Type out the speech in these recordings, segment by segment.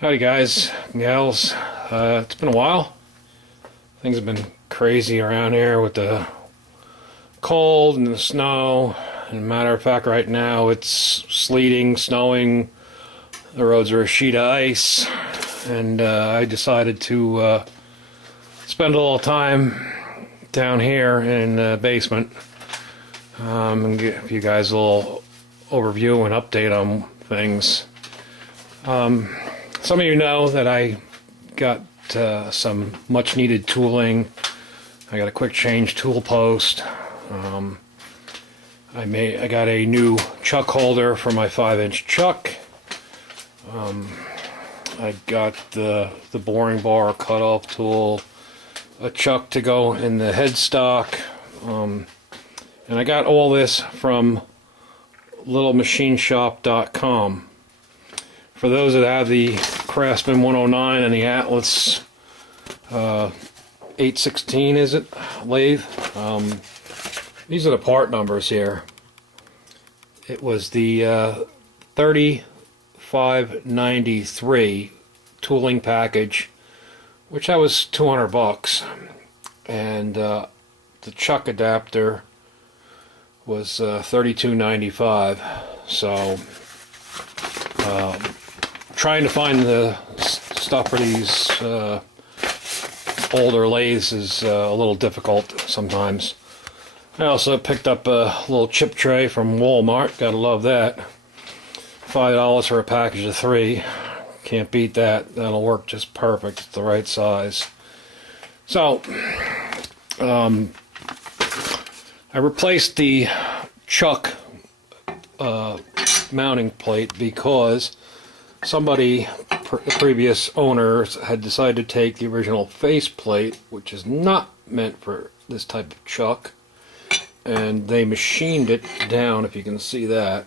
Howdy guys, gals. It's been a while. Things have been crazy around here with the cold and the snow. And matter of fact, right now it's sleeting, snowing. The roads are a sheet of ice. And I decided to spend a little time down here in the basement and give you guys a little overview and update on things. Some of you know that I got some much needed tooling. I got a quick change tool post. I got a new chuck holder for my 5-inch chuck. I got the boring bar cutoff tool, a chuck to go in the headstock, and I got all this from littlemachineshop.com. For those that have the Craftsman 109 and the Atlas 816, is it? Lathe. These are the part numbers here. It was the 3593 tooling package, which that was 200 bucks, and the chuck adapter was 32.95. So trying to find the stuff for these older lathes is a little difficult sometimes. I also picked up a little chip tray from Walmart. Gotta love that. $5 for a package of 3. Can't beat that. That'll work just perfect. It's the right size. So I replaced the chuck mounting plate because somebody, the previous owners, had decided to take the original face plate, which is not meant for this type of chuck, and they machined it down, if you can see that.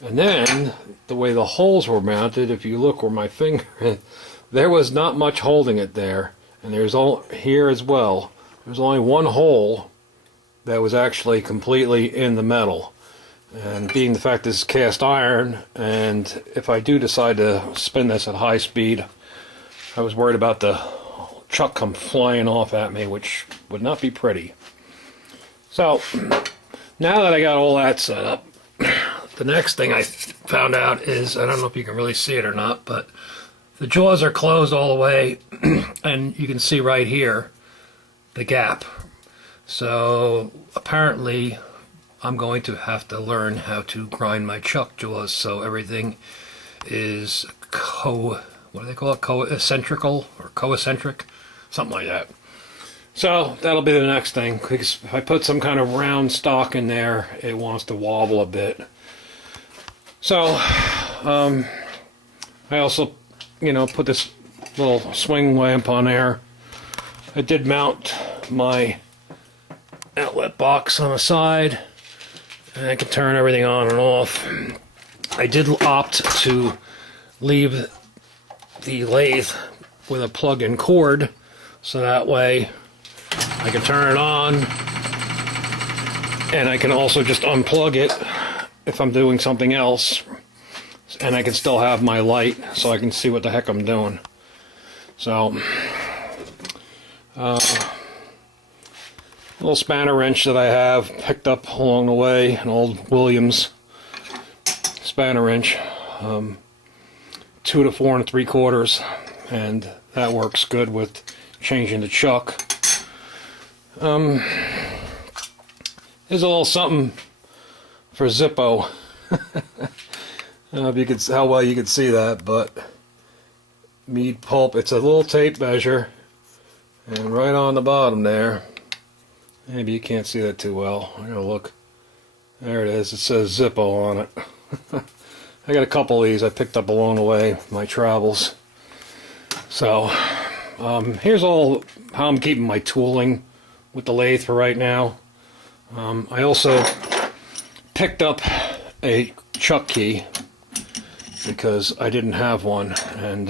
And then the way the holes were mounted, if you look where my finger is, there was not much holding it there, and there's all here as well. There's only one hole that was actually completely in the metal. And being the fact this is cast iron, and if I do decide to spin this at high speed, I was worried about the chuck come flying off at me, which would not be pretty. So now that I got all that set up, the next thing I found out is, I don't know if you can really see it or not, but the jaws are closed all the way, and you can see right here the gap. So apparently I'm going to have to learn how to grind my chuck jaws so everything is what do they call it? Co-eccentrical or co-eccentric, something like that. So that'll be the next thing, because if I put some kind of round stock in there, it wants to wobble a bit. So I also, put this little swing lamp on there. I did mount my outlet box on the side, and I can turn everything on and off. I did opt to leave the lathe with a plug-in cord, so that way I can turn it on, and I can also just unplug it if I'm doing something else, and I can still have my light so I can see what the heck I'm doing. So little spanner wrench that I have picked up along the way, an old Williams spanner wrench, 2 to 4 3/4, and that works good with changing the chuck. Here's a little something for Zippo. I don't know if you could, how well you could see that, but mead pulp. It's a little tape measure, and right on the bottom there. Maybe you can't see that too well. I'm gonna look. There it is. It says Zippo on it. I got a couple of these I picked up along the way, my travels. So here's all how I'm keeping my tooling with the lathe for right now. I also picked up a chuck key because I didn't have one, and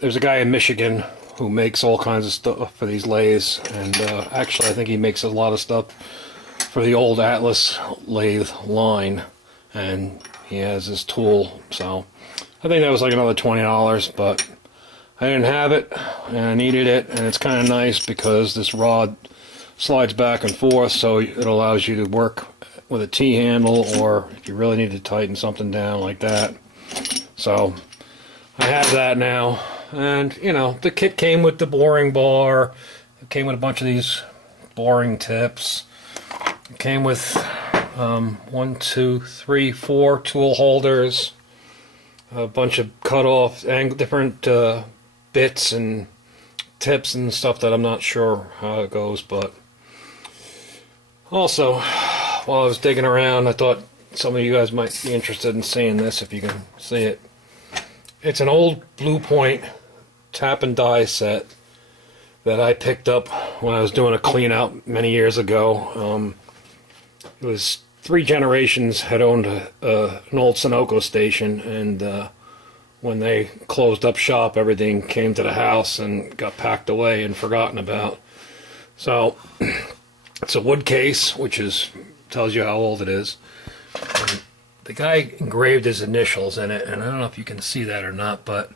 there's a guy in Michigan who makes all kinds of stuff for these lathes, and actually I think he makes a lot of stuff for the old Atlas lathe line, and he has this tool. So I think that was like another $20, but I didn't have it and I needed it, and it's kind of nice because this rod slides back and forth, so it allows you to work with a T-handle, or if you really need to tighten something down like that. So I have that now, and you know, the kit came with the boring bar, it came with a bunch of these boring tips, it came with 1, 2, 3, 4 tool holders, a bunch of cut-off and different bits and tips and stuff that I'm not sure how it goes. But also, while I was digging around, I thought some of you guys might be interested in seeing this, if you can see it. It's an old Blue Point tap and die set that I picked up when I was doing a clean out many years ago. It was 3 generations had owned an old Sunoco station, and when they closed up shop, everything came to the house and got packed away and forgotten about. So it's a wood case, which tells you how old it is. And the guy engraved his initials in it, and I don't know if you can see that or not, but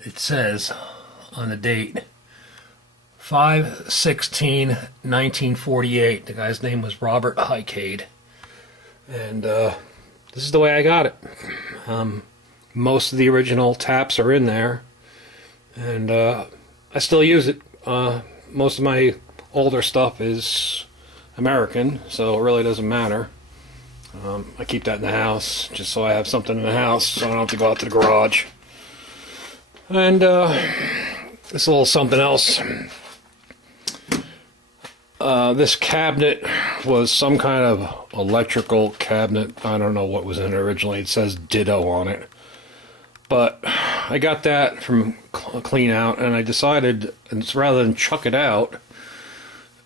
it says on the date 5/16/1948. The guy's name was Robert Highcade, and this is the way I got it. Most of the original taps are in there, and I still use it. Most of my older stuff is American, so it really doesn't matter. I keep that in the house just so I have something in the house, so I don't have to go out to the garage. And this is a little something else. This cabinet was some kind of electrical cabinet. I don't know what was in it originally. It says Ditto on it. But I got that from a clean out, and I decided, rather than chuck it out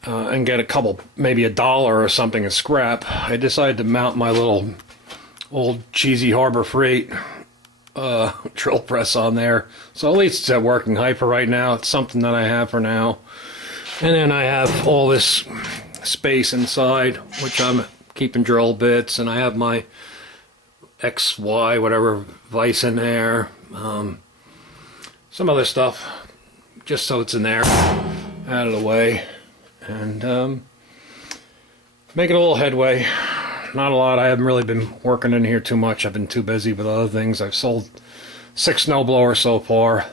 and get a couple, maybe $1 or something of scrap, I decided to mount my little old cheesy Harbor Freight drill press on there. So at least it's at working height for right now. It's something that I have for now. And then I have all this space inside, which I'm keeping drill bits, and I have my XY, whatever, vise in there. Some other stuff, just so it's in there, out of the way. And making a little headway. Not a lot. I haven't really been working in here too much. I've been too busy with other things. I've sold 6 snowblowers so far.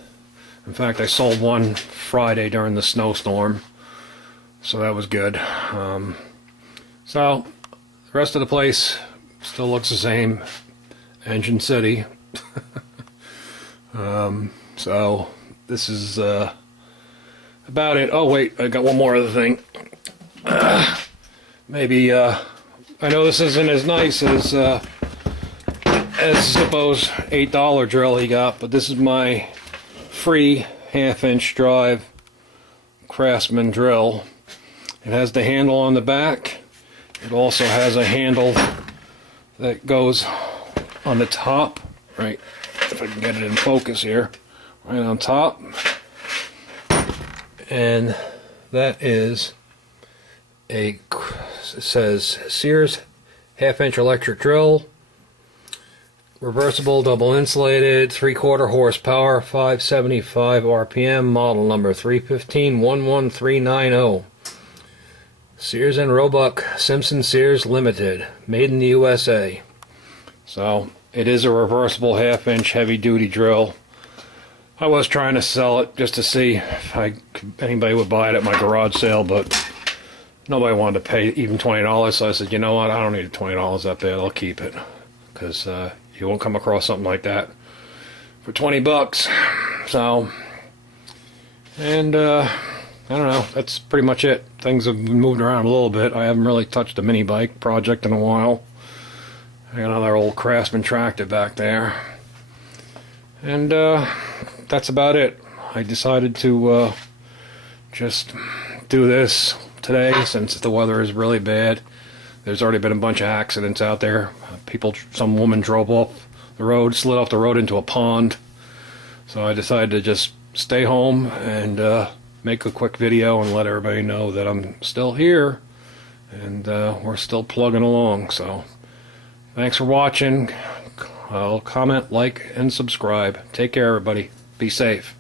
In fact, I sold one Friday during the snowstorm, so that was good. So the rest of the place still looks the same. Engine City. So this is about it. Oh wait, I got one more other thing. Maybe I know this isn't as nice as Zippo's $8 drill he got, but this is my free 1/2-inch drive Craftsman drill. It has the handle on the back. It also has a handle that goes on the top, right, if I can get it in focus here, right on top. And that is it says Sears 1/2-inch electric drill, reversible, double insulated, 3/4 horsepower, 575 RPM, model number 315-11390. Sears and Roebuck Simpson Sears Limited, made in the USA. So it is a reversible 1/2-inch heavy-duty drill. I was trying to sell it just to see if anybody would buy it at my garage sale, but nobody wanted to pay even $20. So I said, you know what? I don't need $20 that bad. I'll keep it, because you won't come across something like that for $20. So, and I don't know. That's pretty much it. Things have been moved around a little bit. I haven't really touched a mini bike project in a while. I got another old Craftsman tractor back there. And that's about it. I decided to just do this today since the weather is really bad. There's already been a bunch of accidents out there. Some woman drove off the road, slid off the road into a pond. So I decided to just stay home and make a quick video and let everybody know that I'm still here and we're still plugging along. So Thanks for watching. I'll comment, like, and subscribe. Take care, everybody. Be safe.